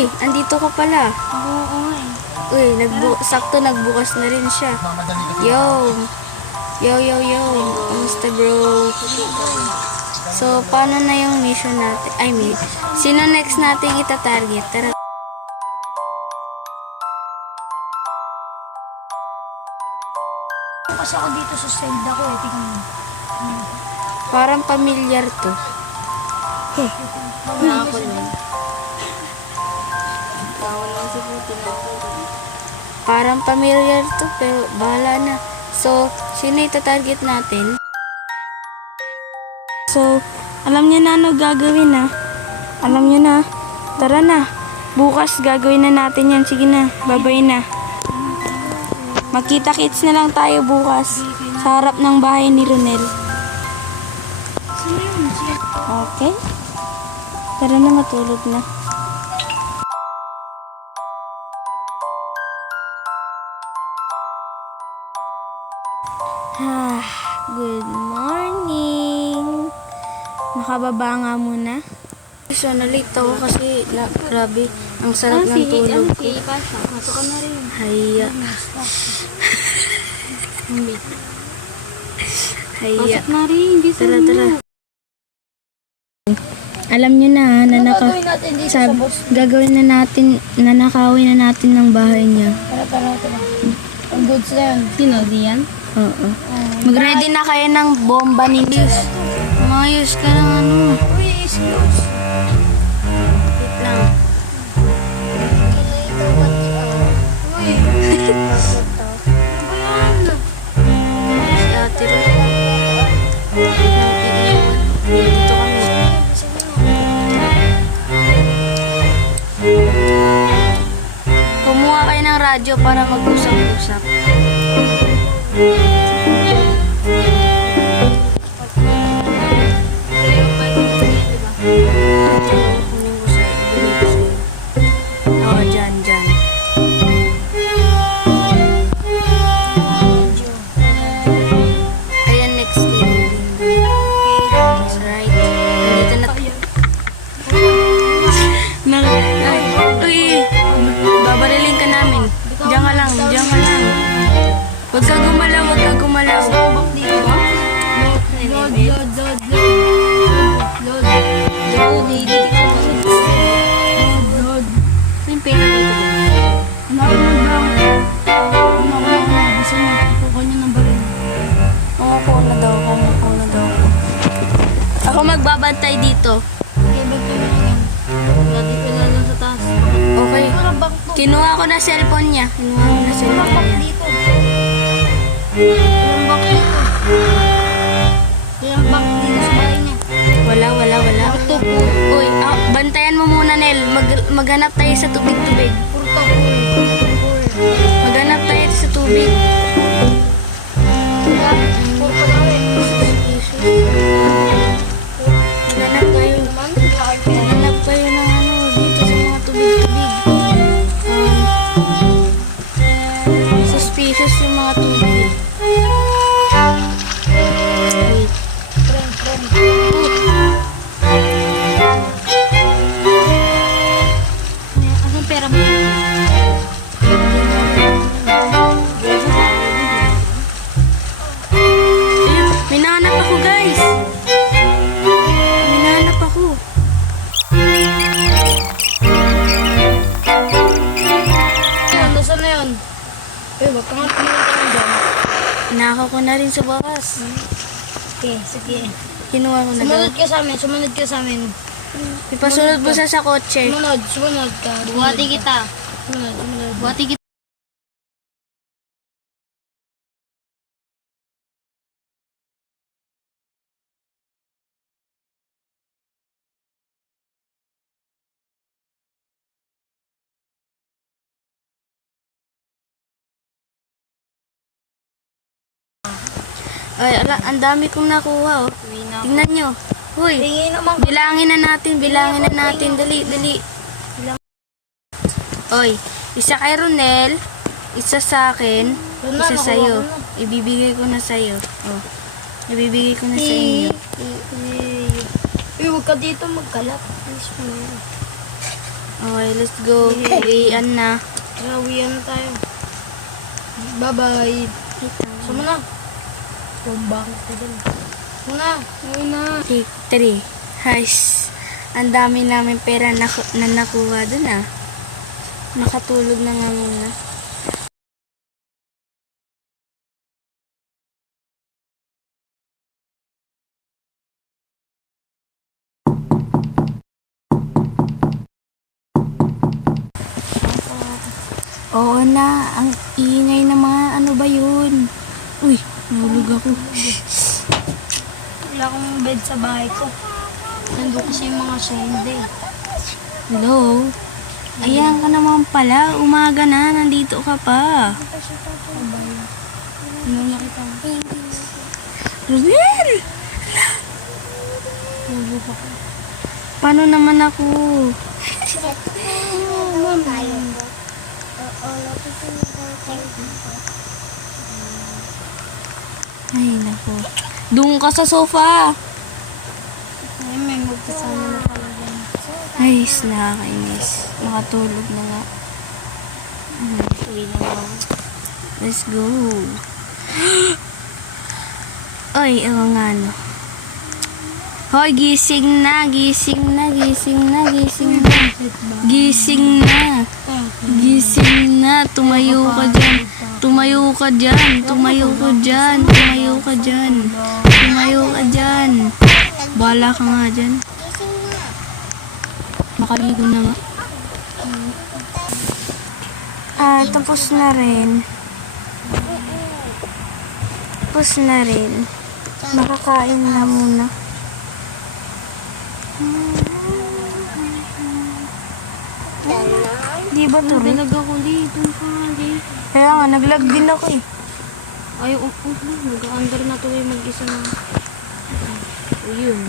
Uy, andito ka pala. Oo nga eh. Uy, sakto nagbukas na rin siya. Yo! Yo, yo, yo. Kamusta bro? So, paano na yung mission natin? I mean, sino next natin ita-target? Tara. Kasi ako dito sa Zelda ko eh. Tingnan mo. Parang pamilyar to. Ako lang. Parang pamilyar to, pero bahala na. So, sino ita-target natin? So, alam niyo na ano gagawin na. Alam niyo na. Tara na. Bukas gagawin na natin yan. Sige na, babay na. Magkita-kits na lang tayo bukas sa harap ng bahay ni Ronel. Sino yun? Okay? Tara na, matulog na. Good morning! Nakababa nga muna. So, nalate ako kasi grabe, ang sarap ng tulog ko. Masok ka na rin. Haya. Haya. Masok na rin. Tara, tara. Alam niyo na, Gagawin natin dito sa boss. gagawin na natin, nanakawin na natin ng bahay niya. Tara. Ang goods na yan. Sino? Diyan? Oo. Mag-ready na kayo ng bomba ni Yus. Mayos ka ng ano. Uy, excuse. Wait lang. Uy. Ano ba yan? Si Ate Ron. Dito kami. Kumuha kayo ng radyo para mag-usap-usap. Oo, dyan. Ayan, next game. That's right. Nandito na. Uy, babariling ka namin. Diyan ka lang. Huwag ka gumalaw. Bak dito ba? Load. Load. Yung pera dito ba? Narinig lang. Gusto niya. Kukuha niya ng baril. Umupo na daw ako. Ako magbabantay dito. Okay, ba't kayo na yan? Lagi ko na lang sa taas. Okay. Wala bak to. Kinuha ko na cellphone niya. Walang bak dito. Walang bak dito. Walang bak dito sa bahay niya. Wala. Purto po. Uy, bantayan mo muna, Nel. Maghanap tayo sa tubig. Purto po. Maghanap tayo sa tubig. Purto na rin. Maghanap tayo ng ano, dito sa mga tubig-tubig. Suspicious yung mga tubig. Wait. Anong pera mo? Ayun, may nahanap ako, guys. Nasaan na yun? Wag ka nga tumulong ka lang dyan. Inakaw ko na rin sa bakas. Okay, sige. Kinuha ko na daw. Sumunod ka sa amin. Ipasunod mo sa kotse. Sumunod ka. Buhati kita. Sumunod. Buhati kita. Ay, ang dami kong nakuha, oh. Tingnan nyo. Huy, bilangin na natin. Dali. Oy, isa kay Ronel, isa sa akin, isa sa'yo. Ibibigay ko na sa'yo. Oh, ibibigay ko na sa inyo. Huwag ka dito magkalat. Okay, let's go. Uwian na. Uwian na tayo. Bye-bye. Sama na. Kumbang ka din. Muna. Take 3. Guys, ang dami namin pera na nakuha dun ah. Nakatulog na nga muna. Oo na, ang ingay na mga ano ba yun? Uy, nahulog ako. Wala akong bed sa bahay ko. Nandun kasi yung mga sende. Hello? Ayan ka naman pala, umaga na, nandito ka pa. Ano nakita mo? Ruben! Nandun ako. Paano naman ako? Ay, naku. Doon ka sa sofa. Ay, may magkasama na talaga. Ay, nakakainis. Makatulog na nga. Uwi na ako. Let's go. Ay, ewan nga no. Hoy, gising na. Gising na. Tumayo ka dyan. Bala ka nga dyan. Makaligo na nga. Tapos na rin. Makakain na muna. Di ba to rin? Talaga ko dito. Kaya nga, naglag din ako eh. Ay, nag-under na to mag-isa na. Ayun.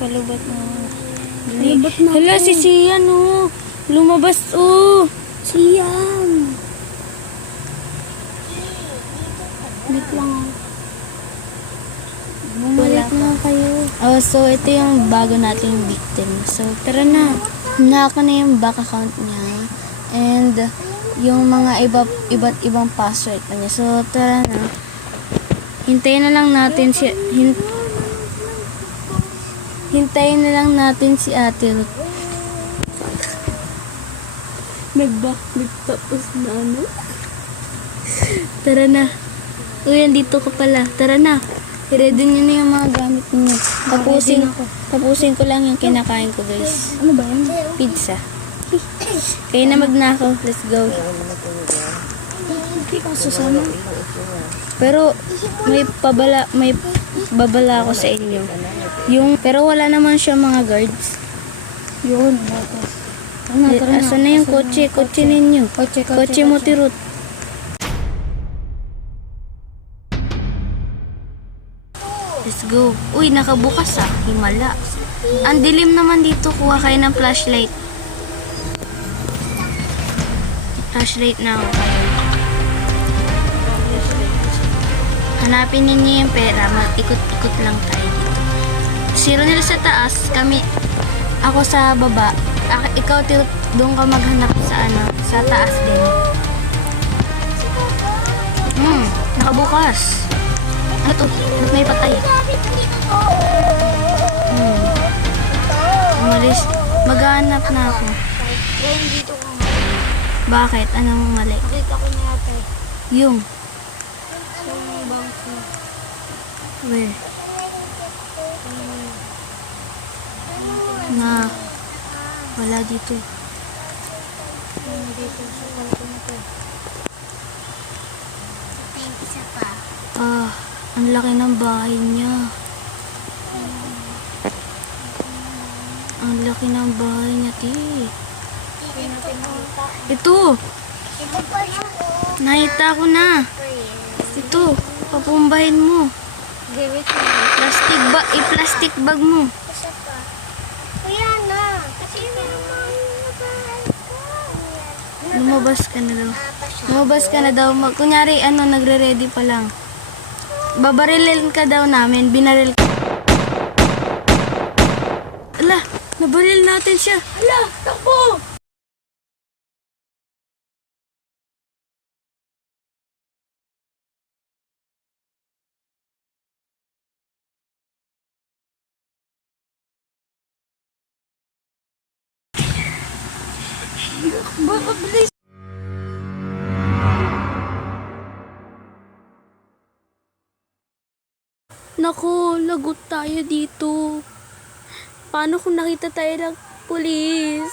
Palubat na. Hala, si Sian oh. Lumabas oh. Sian. Wait lang. Bumalik na kayo. Oh, so ito yung bago nating victim. So, tara na. Naka na yung back account niya. And yung mga iba't ibang password pa niya. So, tara na. Hintayin na lang natin si Ate Ruth. Nag-backflip tapos na ano? Tara na. Uy, andito ka pala. Tara na. I-ready nyo na yung mga gamit niyo. Tapusin ko lang yung kinakain ko, guys. Ano ba yan? Pizza. Kayo na magnakaw. Let's go. Hindi ka sasama. Pero may babala ako sa inyo. Pero wala naman siya mga guards. Yun. Asan na yung kotse? Kotse ninyo. Kotse mo, Tirut. Let's go. Uy, nakabukas ah. Himala. Ang dilim naman dito. Kuha kayo ng flashlight. Flashlight na ako. Hanapin ninyo yung pera. Mag-ikot-ikot lang tayo dito. Si Ronel sa taas. Ako sa baba. Ikaw, doon ka maghanap sa taas din. Nakabukas. Ano to? Ba't may patay? Umalis. Maghanap na ako. Ngayon dito ko. Bakit? Anong mali? Nakita ko na yata eh. Yung. Yung bangko. Where? Na. Wala dito. Yung dito sa bangko na to. Isa pa. Ang laki ng bahay niya. Ang laki ng bahay niya, ti. Ito. Nakita ko na. Ito. Papumbahin mo. Give it to me. I-plastic bag mo. Isa pa. Kuya na. Kasi naman Lumabas ka na daw. Lumabas ka na daw. Kunyari, nagre-ready pa lang. Babarilin ka daw namin. Binaril ka. Ala, nabaril natin siya. Hala! Takbo! Mabilis. Naku, lagot tayo dito. Paano kung nakita tayo ng pulis?